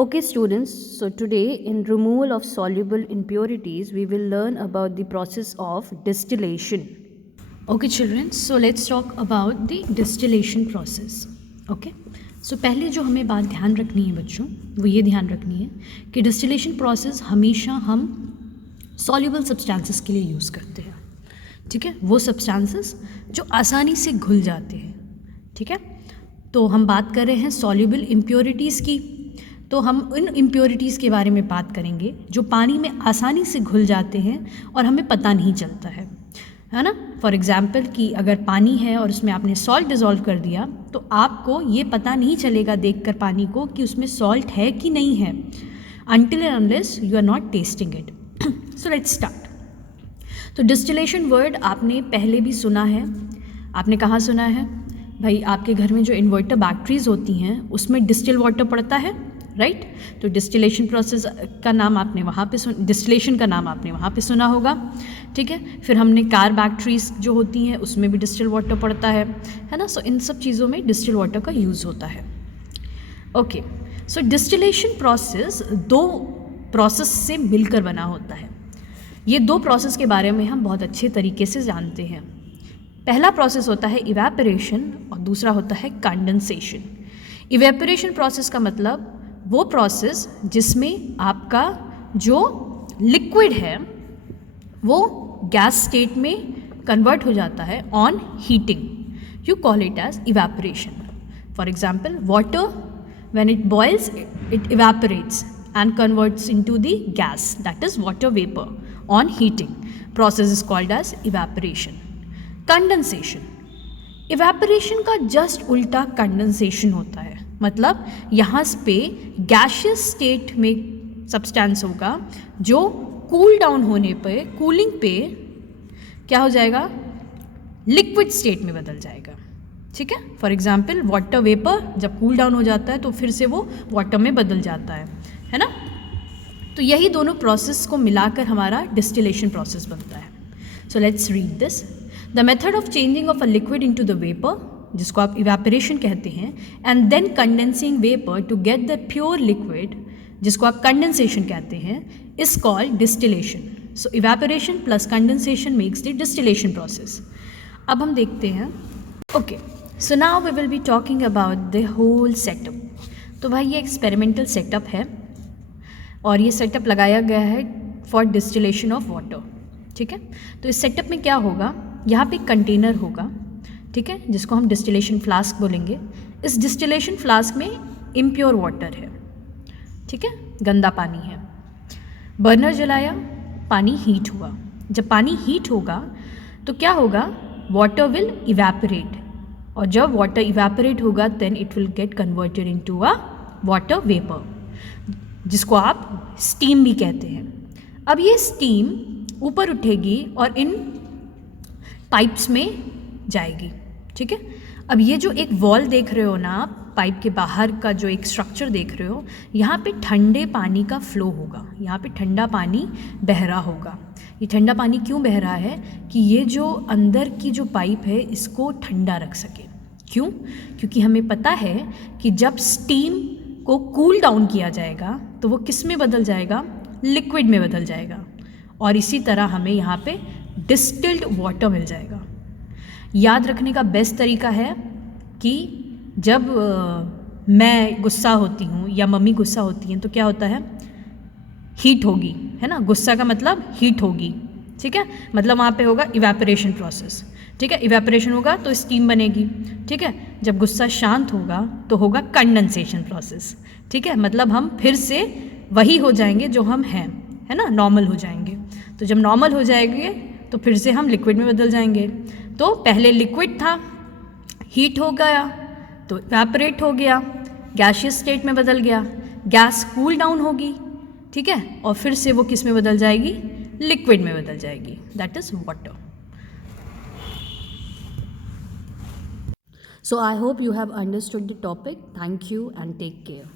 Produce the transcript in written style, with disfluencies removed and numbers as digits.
Okay students, so today in removal of soluble impurities we will learn about the process of distillation. Okay children, so let's talk about the distillation process. Okay, so पहले जो हमें बात ध्यान रखनी है बच्चों, वो ये ध्यान रखनी है कि डिस्टिलेशन प्रोसेस हमेशा हम सॉल्युबल सब्सटेंसेस के लिए यूज़ करते हैं. ठीक है, वो सब्सटेंसेस जो आसानी से घुल जाते हैं. ठीक है, तो हम बात कर रहे हैं सॉल्युबल इम्प्योरिटीज़ की. तो हम उन इम्प्योरिटीज़ के बारे में बात करेंगे जो पानी में आसानी से घुल जाते हैं और हमें पता नहीं चलता है ना. फॉर एग्ज़ाम्पल कि अगर पानी है और उसमें आपने सॉल्ट डिज़ोल्व कर दिया तो आपको ये पता नहीं चलेगा देखकर पानी को कि उसमें सॉल्ट है कि नहीं है, until and unless you are not tasting it. So let's start. तो डिस्टिलेशन वर्ड आपने पहले भी सुना है. आपने कहाँ सुना है भाई? आपके घर में जो इन्वर्टर बैटरीज होती हैं उसमें डिस्टिल वाटर पड़ता है, राइट? तो डिस्टिलेशन प्रोसेस का नाम आपने वहाँ पे डिस्टिलेशन का नाम आपने वहाँ पे सुना होगा. ठीक है, फिर हमने कार बैटरीज जो होती हैं उसमें भी डिस्टिल वाटर पड़ता है ना. सो इन सब चीज़ों में डिस्टिल वाटर का यूज़ होता है. ओके, सो डिस्टिलेशन प्रोसेस दो प्रोसेस से मिलकर बना होता है. ये दो प्रोसेस के बारे में हम बहुत अच्छे तरीके से जानते हैं. पहला प्रोसेस होता है इवेपोरेशन और दूसरा होता है कंडेंसेशन. इवेपोरेशन प्रोसेस का मतलब वो प्रोसेस जिसमें आपका जो लिक्विड है वो गैस स्टेट में कन्वर्ट हो जाता है on heating. You call it as evaporation. For example water, when it boils it evaporates and converts into the gas, that is water vapor on heating. Process is called as evaporation. Condensation. Evaporation का just उल्टा condensation होता है. मतलब यहाँ पे gaseous state में substance होगा जो cool down होने पे, cooling पे क्या हो जाएगा? liquid state में बदल जाएगा. ठीक है, फॉर एग्जाम्पल वाटर वेपर जब कूल डाउन हो जाता है तो फिर से वो वाटर में बदल जाता है ना. तो यही दोनों प्रोसेस को मिलाकर हमारा डिस्टिलेशन प्रोसेस बनता है. So let's read this. The method of changing of a liquid into the vapour, जिसको आप इवेपोरेशन कहते हैं, and then condensing vapour to get the pure liquid, जिसको आप कंडेंसेशन कहते हैं, is called distillation. So evaporation plus condensation makes the distillation process. अब हम देखते हैं. Okay, so now we will be talking about the whole setup. तो भाई ये एक्सपेरिमेंटल सेटअप है और ये सेटअप लगाया गया है फॉर डिस्टिलेशन ऑफ वाटर. ठीक है, तो इस सेटअप में क्या होगा, यहाँ पे कंटेनर होगा. ठीक है, जिसको हम डिस्टिलेशन फ्लास्क बोलेंगे. इस डिस्टिलेशन फ्लास्क में इम्प्योर वाटर है. ठीक है, गंदा पानी है. बर्नर जलाया, पानी हीट हुआ. जब पानी हीट होगा तो क्या होगा, वाटर विल इवेपोरेट, और जब वाटर इवेपोरेट होगा then it will get converted into a water vapour, जिसको आप स्टीम भी कहते हैं. अब ये स्टीम ऊपर उठेगी और इन पाइप्स में जाएगी. ठीक है, अब ये जो एक वॉल देख रहे हो ना आप, पाइप के बाहर का जो एक स्ट्रक्चर देख रहे हो, यहाँ पे ठंडे पानी का फ्लो होगा. यहाँ पे ठंडा पानी बह रहा होगा. ये ठंडा पानी क्यों बह रहा है कि ये जो अंदर की जो पाइप है इसको ठंडा रख सके. क्यों? क्योंकि हमें पता है कि जब स्टीम को कूल डाउन किया जाएगा तो वो किस में बदल जाएगा, लिक्विड में बदल जाएगा. और इसी तरह हमें यहाँ पे डिस्टिल्ड वाटर मिल जाएगा. याद रखने का बेस्ट तरीका है कि जब मैं गुस्सा होती हूँ या मम्मी गुस्सा होती हैं तो क्या होता है, हीट होगी, है ना. गुस्सा का मतलब हीट होगी. ठीक है, मतलब वहाँ पे होगा इवेपोरेशन प्रोसेस. ठीक है, इवेपोरेशन होगा तो स्टीम बनेगी. ठीक है, जब गुस्सा शांत होगा तो होगा कंडेंसेशन प्रोसेस. ठीक है, मतलब हम फिर से वही हो जाएंगे जो हम हैं, है ना, नॉर्मल हो जाएंगे. तो जब नॉर्मल हो जाएंगे तो फिर से हम लिक्विड में बदल जाएंगे. तो पहले लिक्विड था, हीट हो गया तो इवेपोरेट हो गया, गैसियस स्टेट में बदल गया, गैस कूल डाउन होगी. ठीक है, और फिर से वो किस में बदल जाएगी, लिक्विड में बदल जाएगी, that is water. So I hope you have understood the topic. Thank you and take care.